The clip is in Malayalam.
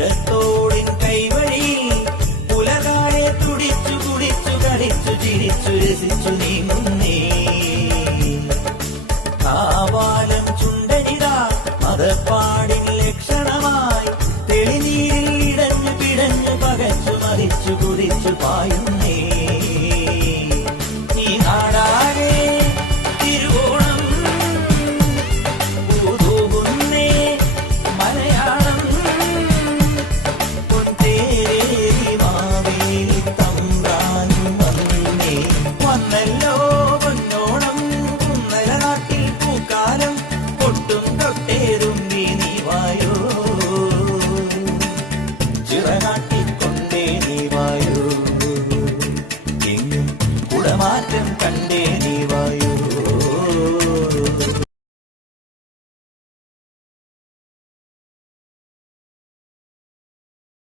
ഇടത്തോടിൻ കൈവഴിയിൽ ഉലകാരെ തുടിച്ചു കുടിച്ചു കളിച്ചു ചിരിച്ചു രസിച്ചു നീങ്ങുന്നേ. കാവാലം ചുണ്ടനിതാ മതപ്പാടി